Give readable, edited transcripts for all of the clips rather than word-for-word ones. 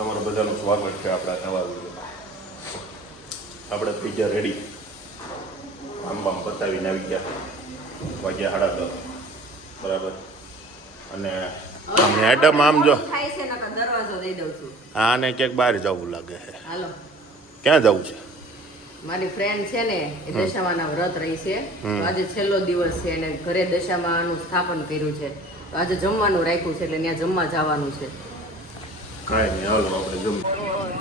તમારા બધાનું સ્વાગત છે આપણા નવા વિડીયોમાં. આપણે થઈ ગયા રેડી, આમ બામ પતાવીને આવી ગયા, વાગ્યા 10:30 બરાબર. અને મેડમ આમ જો દરવાજો દઈ દઉં છું. આને ક્યાંક બહાર જવું લાગે છે. હાલો, ક્યાં જવું છે? મારી ફ્રેન્ડ છે ને એ દશામાના વ્રત રહી છે, તો આજે છેલ્લો દિવસ છે અને ઘરે દશામાનું સ્થાપન કર્યું છે, તો આજે જમવાનું રાખ્યું છે એટલે ત્યાં જમવા જવાનું છે. કાંઈ નહીં, હાલો આપણે જમવું.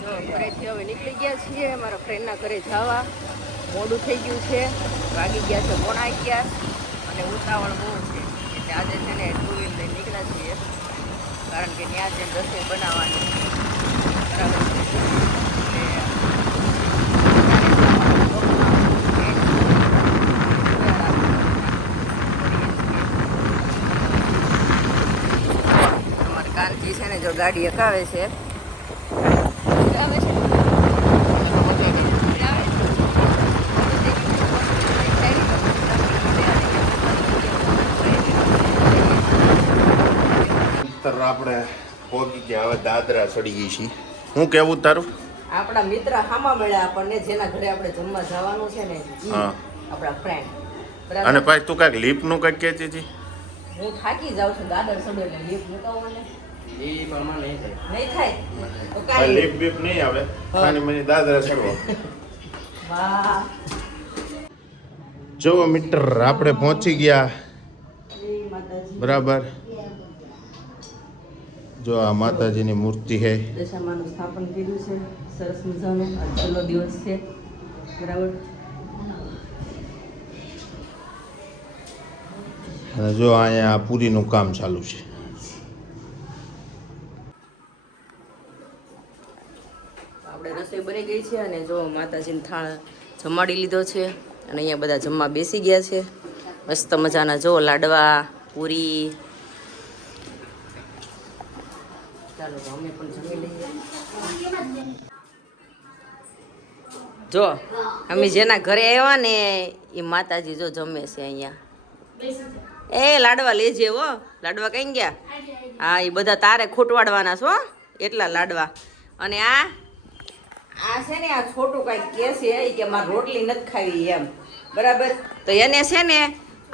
જો ઘરેથી હવે નીકળી ગયા છીએ મારા ફ્રેન્ડના ઘરે જવા. મોડું થઈ ગયું છે, વાગી ગયા છે 11:30 અને ઉતાવળ બહુ છે એટલે આજે છે ને 2 વ્હીલ લઈને નીકળ્યા છીએ, કારણ કે ત્યાં જઈને રસોઈ બનાવવાની બરાબર છે. કાનજી છે ને જો ગાડી હકાવે છે, આપણે પહોંચી ગયા, હવે દાદરા ચડી ગઈ છીએ. શું કેવું તારું? આપણા મિત્ર હામા મળ્યા આપણને, જેના ઘરે આપણે જમવા જવાનું છે ને, હા, આપણા ફ્રેન્ડ. અને પાછી તું કાંઈક લીપનું કંઈક કહેતી હતી. હું થાકી જાઉં છું દાદર ચડો એટલે લીપ મૂકાવું ને નહીં થાય તો કાંઈ લીપ બીપ નહીં આવે, ખાલી મને દાદરા ચડવા. વાહ, જો મિત્ર આપણે પહોંચી ગયા બરાબર. જો આ માતાજીની મૂર્તિ છે, દશામાનું સ્થાપન કર્યું છે, સરસ મજાનું. આ છેલ્લો દિવસ છે બરાબર. અને જો અહીંયા પૂરીનું કામ ચાલુ છે. આપણે રસોઈ બની ગઈ છે અને જો માતાજીને થાળ જમાડી લીધો છે અને અહીંયા બધા જમવા બેસી ગયા છે. મસ્ત મજાના જો લાડવા, પૂરી. ચાલો તો અમે પણ જમી લઈએ. જો અમે જેના ઘરે આવ્યા ને એ માતાજી જો જમે છે અહીંયા. એ લાડવા લેજે હો, લાડવા કઈ ગયા? હા, એ બધા તારે ખૂટવાડવાના છો એટલા લાડવા. અને આ છે ને આ છોટું કઈક કે છે કે મારે રોટલી નથી ખાવી એમ બરાબર. તો એને છે ને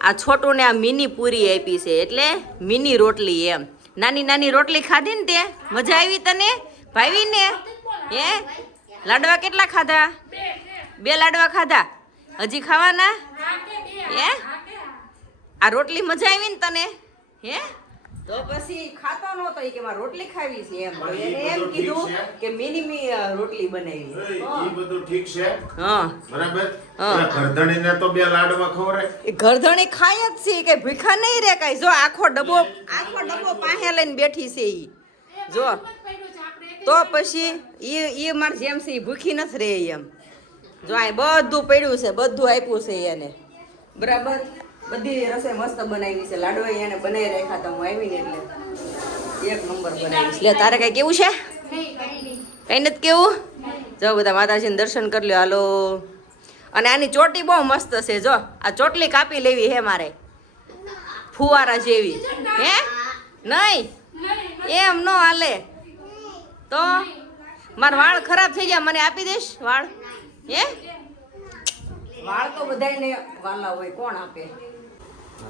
આ છોટું ને આ મિની પૂરી આપી છે, એટલે મિની રોટલી એમ. નાની નાની રોટલી ખાધી ને તે મજા આવી તને? ભાવી ને? હે, લાડવા કેટલા ખાધા? 2 લાડવા ખાધા. હજી ખાવાના? હે, આ રોટલી મજા આવી ને તને? હે, તો પછી ખાતો નહોતો કે મારે રોટલી ખાવી છે એમ. તો એને એમ કીધું કે મિની રોટલી બનાવી. એ બધું ઠીક છે, હા બરાબર. ગરધણીને તો 2 લાડવા ખવડાય. એ ગરધણી ખાય જ છે કે ભૂખા નહીં રે કાંઈ. જો આખો ડબ્બો પાસે લઈને બેઠી છે ઈ. જો તો પછી એ મારે જેમ છે એ ભૂખી નથી રે એમ. જો આ બધું પડ્યું છે, બધું આપ્યું છે એને બરાબર. બધી રસોઈ મસ્ત બનાવી છે, લાડવા એને બનાવી રાખ્યા હતા. હું આવીને એટલે 1 નંબર બનાવી. લે તારે કઈ કેવું છે? કઈ નથી કેવું? જો બધા માતાજીને દર્શન કરી લ્યો. હાલો. અને આની ચોટી બહુ મસ્ત છે. જો આ ચોટલી કાપી લેવી હે મારે, ફુવારા જેવી. હે નહીં, એમ નો હાલે. તો મારા વાળ ખરાબ થઈ ગયા, મને આપી દઈશ વાળ? હે, વાળ તો બધાને વાલા હોય, કોણ આપે?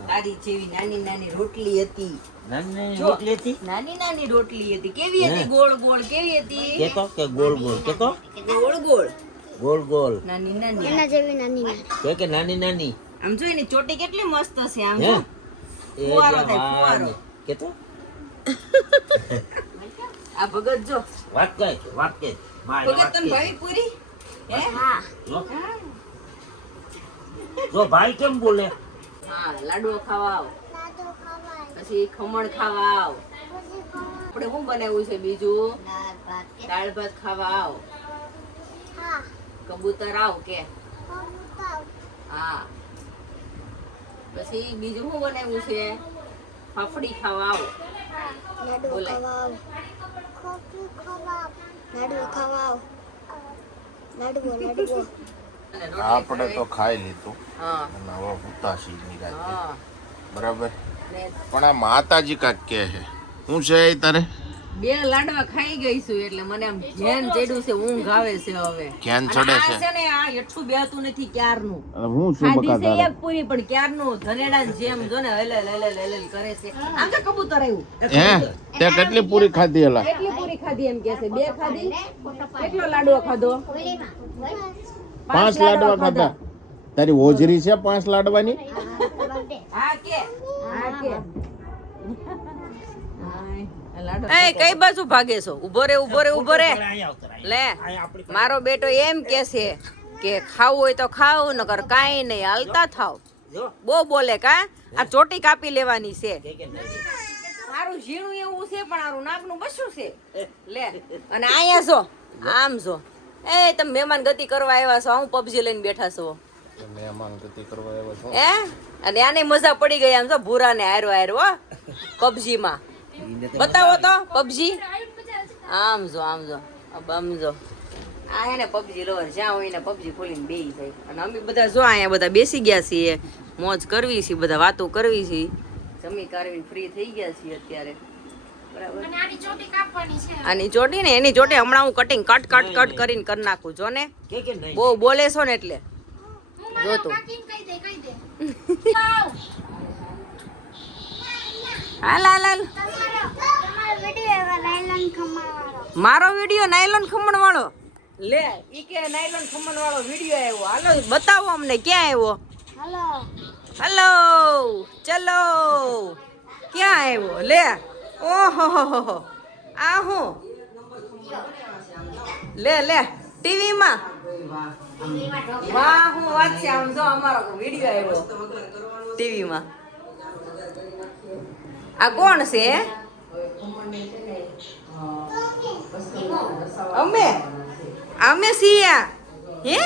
તારી જેવી નાની નાની રોટલી હતી. નાની નાની રોટલી હતી. કેવી હતી? ગોળ ગોળ. કેવી હતી? કેતો કે ગોળ ગોળ? કેતો ગોળ ગોળ, ગોળ ગોળ, નાની નાની. એના જેવી નાની નાની. કે નાની નાની. આમ જો એની ચોટી કેટલી મસ્ત છે. આમ હે, જો એ ફુવારો થાય, ફુવારો. કેતો આ ભગત જો, વાત કે ભગત તને ભાવી પૂરી? હે, હા. જો ભાઈ કેમ બોલે? હા, લાડવો ખાવા આવ, પછી ખમણ ખાવા આવ. આપણે શું બનાવ્યું છે બીજું? દાળ ભાત ખાવા આવ. કબૂતર આવ કે? હા. પછી બીજું શું બનાવ્યું છે? ફાફડી ખાવા આવ. આપણે તો ખાઈ લીધું હા અને હવે ઉતાસી નિરાતે હા. બરાબર. ને પણ આ માતાજી કાંઈક કહે છે. શું છે એ તારે? 2 લાડવા ખાઈ ગઈ છું એટલે મને આમ ધ્યાન ચડ્યું છે, ઊંઘ આવે છે હવે. ધ્યાન અને ચડે આ છે. છે ને આ એટલું બેહતું નથી ક્યારનું. હું શું ખાધી છે બકાતા એક પૂરી પણ ક્યારનું ધનેડા જેમ જો ને હલેલ કરે છે. આમ તો કબૂતર આવ્યું. હે તે કેટલી પૂરી ખાધી એલા કેટલી પૂરી ખાધી એમ કે છે? 2 ખાધી. કેટલો લાડવો ખાધો? 5 લાડવા ખાધા. તારી હોજરી છે 5 લાડવાની? હા કે એ કઈ બાજુ ભાગે છો? ઉભો રે લે. મારો બેટો એમ કે છે કે ખાવું હોય તો ખાવ, નકર કાઈ નહીં, હાલતા થાવ. બહુ બોલે કા? આ ચોટી કાપી લેવાની છે. મારું ઝીણું એવું છે પણ આરું નાકનું બસ્યું છે. લે અને અહીંયા છો, આમ છો. એ તમે મહેમાન ગતિ કરવા આવ્યા છો, હું પબજી લઈને બેઠા છો. મહેમાન ગતિ કરવા આવ્યો છો. હે અને આને મજા પડી ગઈ આમ છો, ભૂરા ને હારો પબજી માં. બતાવો તો પબજી. આમ જો આ હે ને પબજી લવર, જ્યાં હોય ને પબજી ખોલીને બેસી જાય. અને અમે બધા જો અહીંયા બધા બેસી ગયા છીએ, મોજ કરવી છે, બધા વાતો કરવી છે, જમી કારવીને ફ્રી થઈ ગયા છીએ અત્યારે. બરાબર. આની ચોટી ને એની ચોટી હમણાં હું કટિંગ કટ કરીને કરી નાખું. જો ને બહુ બોલે છો ને એટલે જો તું. હાલ મારો વિડિયો નાયલોન ખમણ વાળો. લે ઈ કે નાયલોન ખમણ વાળો વિડિયો આવ્યો. હાલો બતાવો અમને ક્યાં આવ્યો. હેલો ચલો ક્યાં આવ્યો? લે ઓહો આ હું લે ટીવી માં. વાહ હું વાત છે. આમ જો અમારો વિડિયો આવ્યો ટીવી માં. આ કોણ છે? અમે સિયા. હે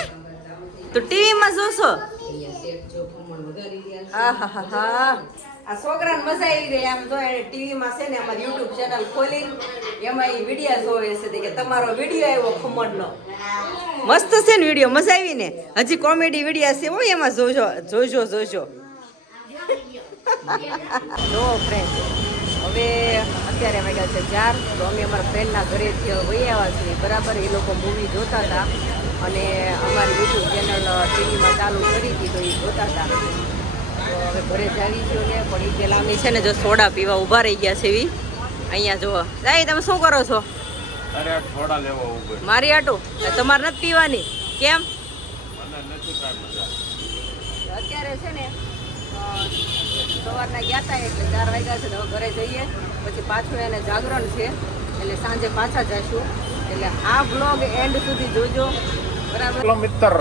તો ટીવી માં જોશો? આ છોકરાને મજા આવી ગઈ. આમ જો એને ટીવી માં છે ને અમારી યુટ્યુબ ચેનલ ખોલી એમાં એ વિડીયો જોવે છે કે તમારો વિડીયો આવ્યો ખમણનો. મસ્ત છે ને વિડીયો, મજા આવી ને. હજી કોમેડી વિડીયો છે હો, એમાં જોજો. જો ફ્રેન્ડ હવે અત્યારે વાગ્યા છે 4. તો અમે અમારા ફ્રેન્ડના ઘરેથી વહી આવ્યા છીએ. બરાબર એ લોકો મૂવી જોતા હતા અને અમારી યુટ્યુબ ચેનલ ટીવીમાં ચાલુ કરી હતી તો એ જોતા હતા. તો હવે ઘરે જ આવી ગયો ને પણ એ પહેલાં અમે છે ને જો સોડા પીવા ઊભા રહી ગયા છે એવી. અહીંયા જુઓ દાઈ તમે શું કરો છો? અરે થોડા લેવો ઉભો. મારી આટું તમારે નથી પીવાની કેમ? અત્યારે છે ને સવારના ગયા હતા એટલે 4 વાગ્યા છે. તો ઘરે જઈએ પછી પાછું એને જાગરણ છે એટલે સાંજે પાછા જઈશું. એટલે આ બ્લોગ એન્ડ સુધી જોજો. બરાબર. ચલો મિત્ર,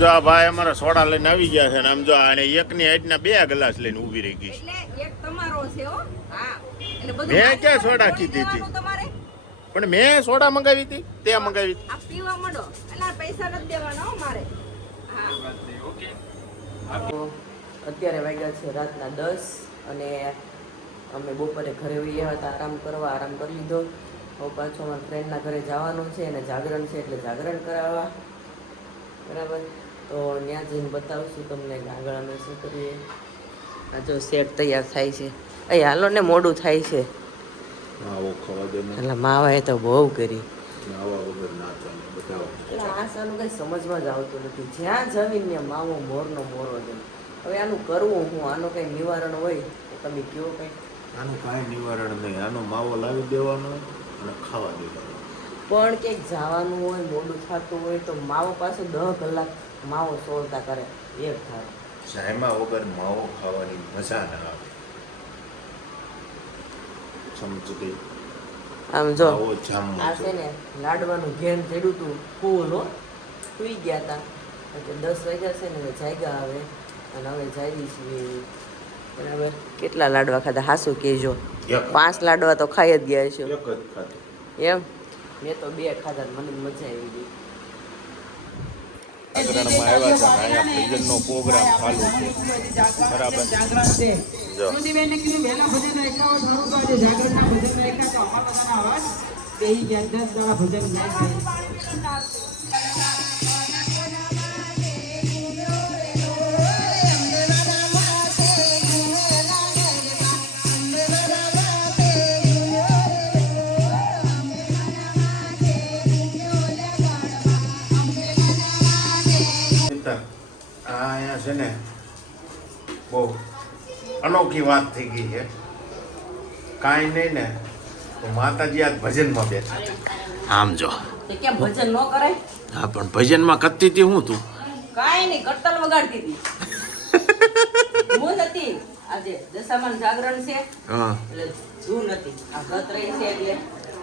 જો આ ભાઈ અમારા સોડા લઈને આવી ગયા છે ને આમ જો આને એકની હાઈટના 2 ગ્લાસ લઈને ઊભી રહી ગઈ છે. એટલે એક તમારો છે હો. હા એટલે બધું મેં ક્યાં સોડા કીધી હતી? તમારે પણ મેં સોડા મંગાવી હતી, તે મંગાવી હતી. આ પીવા માંડો એટલે પૈસા નથી દેવાના હો મારે. અત્યારે વાગ્યા છે રાતના 10 અને અમે બપોરે ઘરે વયા હતા આરામ કરી લીધો. હવે પાછો અમારા ફ્રેન્ડના ઘરે જવાનું છે અને જાગરણ છે એટલે જાગરણ કરાવવા. બરાબર. તો ત્યાં જઈને બતાવશું તમને આગળ અમે શું કરીએ. આ જો સેટ તૈયાર થાય છે. અહીં હાલો ને મોડું થાય છે. માવો ખાવા દે ને. એટલે માવાએ તો બહુ કરી. માવા વગર ના ચાલે, બતાવો. એટલે આ સાનું કંઈ સમજમાં જ આવતું નથી. જ્યાં જમીન ત્યાં માવો મોરનો મોરો છે. હવે આનું કરવું હું? આનું કંઈ નિવારણ હોય તો તમે કહો કંઈ. આનું કાંઈ નિવારણ નહીં. આનો માવો લાવી દેવાનો અને ખાવા દેવાનો. પણ ક્યાંક જવાનું હોય, મોડું થતું હોય તો માવો પાછો 10 કલાક માવો સોળતા કરે એક થાય. જાયમા વગર માવો ખાવાની મજા ના આવે. સમજી ગઈ? આમ જો માવો જામવો આ છે ને લાડવાનું ઘેન ચડ્યું હતું ફૂલ હો. સુઈ ગયા હતા એટલે 10 વાગ્યા છે ને જાગ્યા હવે અને હવે જાગી છીએ. બરાબર. કેટલા લાડવા ખાધા હાસુ કહેજો? 5 લાડવા તો ખાઈ જ ગયા છો. એક જ ખાધું. એમ મેં તો 2 ખાધા મને મજા આવી ગઈ. જાગરણમાં આવ્યા છે અને અહીંયા ભજનનો પ્રોગ્રામ ચાલુ છે. બરાબર. જો અનોખી વાત થઈ ગઈ છે. કાંઈ નહીં ને તો માતાજી આજ ભજનમાં બેઠા છે. આમ જો તો કેમ ભજન ન કરાય? હા પણ ભજનમાં કરતી હતી હું તું કાંઈ નહીં, કટ્ટલ વગાડતી હતી. હું નથી આજે દશામાન જાગરણ છે હા એટલે હું નથી આ વ્રત રહી છે એટલે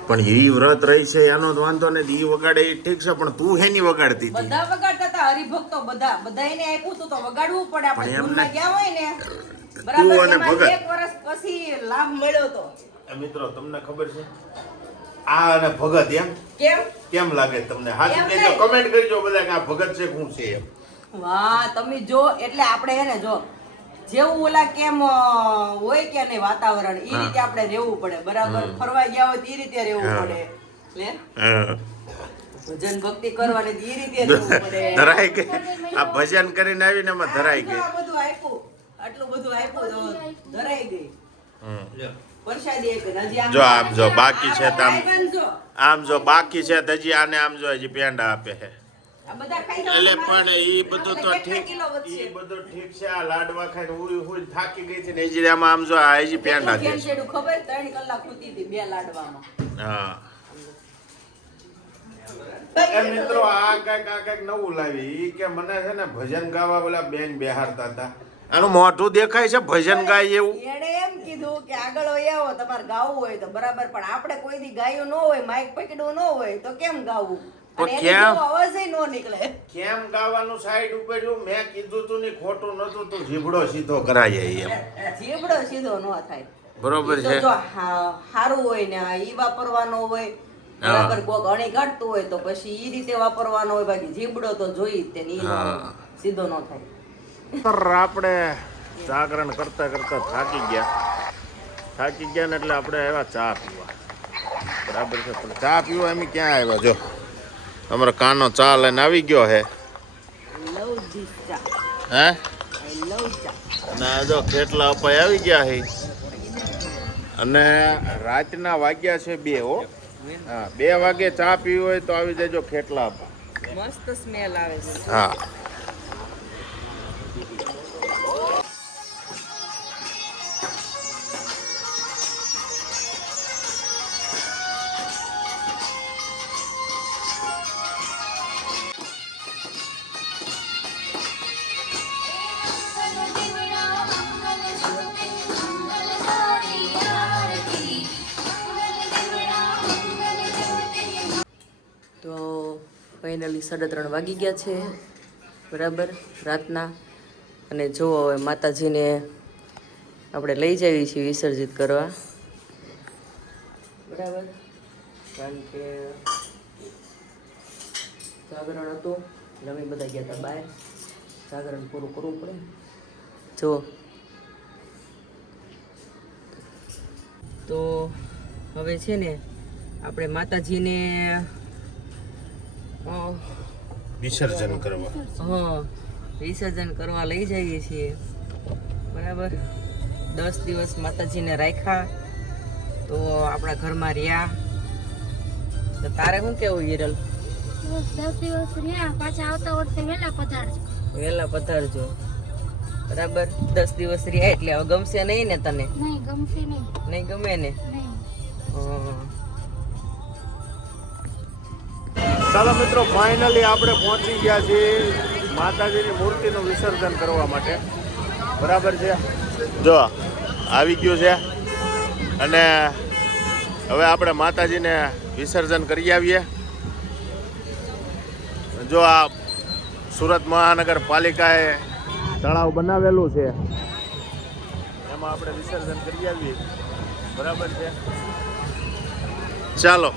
પણ ઈ વ્રત રહી છે એનો જ વાંધો ને ઈ વગાડે ઈ ઠીક છે પણ તું હેની વગાડતી હતી બધા વગાડતા હતા હરિભક્તો બધાને આપ્યું તું તો વગાડવું પડે. આપણે પણ એમને- ધૂનમાં ગયા હોય ને તું બરાબર અને એમાં ભગત. 1 વર્ષ પછી લાભ મળ્યો તો. મિત્રો તમને ખબર છે આ અને ભગત એમ કેમ? કેમ લાગે તમને હાથ એમ દેજો નહીં. કમેન્ટ કરજો બધા કે આ ભગત છે શું છે એમ વાહ તમે જો એટલે આપણે હે ને જો જેવું ઓલા કેમ હોય કે નહીં વાતાવરણ ઈ રીતે આપણે રહેવું પડે બરાબર. ફરવા ગયા હોય તો ઈ રીતે રહેવું હા. પડે લે હા. ભજન ભક્તિ કરવાની તો ઈ રીતે રહેવું પડે. ધરાઈ ગઈ આ ભજન કરીને આવીને એમાં ધરાઈ ગઈ આ બધું આપ્યું આટલું બધું આપ્યું તો ધરાઈ ગઈ પ્રસાદી આપી ને હજી જો આમ જો બાકી છે તો આમ ભાઈબંધ જો આમ જો બાકી છે તો હજી આને આમ જો હજી પેંડા આપે છે આ બધા ખાઈ જાઓ એટલે તમારે. પણ ઈ બધું તો આપણે કેટલા ઠીક કિલો વધશે? ઈ બધું ઠીક છે આ લાડવા ખાઈને ઉરી ઉરી થાકી ગઈ છે ને હજી આમાં આમ જો આ હજી પેંડા કેટલું છે ઘેર છેડું ખબર 3 કલાક ખૂતી હતી 2 લાડવામાં. હા એ મિત્રો આ કઈક નવું લાવી ઈ કે મને છે ને ભજન ગાવા બોલા બેન બેહારતા હતા આનું મોઢું દેખાય છે ભજન ગાય એવું એણે એમ કીધું કે આગળ હોય આવો તમારે ગાવું હોય તો બરાબર પણ આપણે કોઈ દી ગાયું ન હોય માઇક પકડ્યું ન હોય તો કેમ ગાવું? પણ અને એની કેમ? જેવો અવાજ ન નીકળે. કેમ ગાવાનું સાઈડ ઉપર જો મેં કીધું તું ને ખોટું નતું તું જીભડો સીધો કરાય એમ જીભડો સીધો ન થાય. બરોબર ઈ તો છે જો હારું હોય ને ઈ વાપરવાનો હોય બરાબર. કોક અણી કાઢતું હોય તો પછી ઈ રીતે વાપરવાનો હોય બાકી જીભડો તો જોઈ જ તે ને ઈ ન હા. સીધો ન થાય. આપણે જાગરણ કરતા કરતા થાકી ગયા ને એટલે આપણે આવ્યા ચા પીવા બરાબર છે પણ ચા પીવા એમ ક્યાં આવ્યા જો અમારો કાનો ચા લઈને આવી ગયો હે લવ ધીસ ચા. હે આઈ લવ ચા. અને આ જો કેટલા અપાઈ આવી ગયા હે અને રાતના વાગ્યા છે 2 હો હા 2 વાગે ચા પીવી હોય તો આવી જજો ખેટલા આપા મસ્ત સ્મેલ આવે છે. હા તો ફાઇનલી 3:30 વાગી ગયા છે બરાબર રાતના. અને જો હવે માતાજીને આપણે લઈ જઈએ છીએ વિસર્જિત કરવા બરાબર. કારણ કે જાગરણ હતું એટલે અમે બધા ગયા હતા બહાર. જાગરણ પૂરું કરવું પડે. જો તો હવે છે ને આપણે માતાજીને વિસર્જન કરવા હા વિસર્જન કરવા લઈ જઈએ છીએ બરાબર. 10 દિવસ માતાજીને રાખ્યા તો આપણા ઘરમાં રહ્યા. તો તારે શું કેવું હિરલ? 10 દિવસ રહ્યા પાછા આવતા વર્ષે વહેલા પધારજો. વહેલા પધારજો બરાબર. 10 દિવસ રહ્યા એટલે હવે ગમશે નહીં ને તને? નહીં ગમશે નહીં. નહીં ગમે ને? નહીં. હા. ચાલો મિત્રો ફાઇનલી આપણે પહોંચી ગયા છીએ માતાજીની મૂર્તિનું વિસર્જન કરવા માટે બરાબર છે. જો આવી ગયું છે અને હવે આપણે માતાજીને વિસર્જન કરી આવીએ. જો આ સુરત મહાનગરપાલિકાએ તળાવ બનાવેલું છે એમાં આપણે વિસર્જન કરી આવીએ બરાબર છે. ચાલો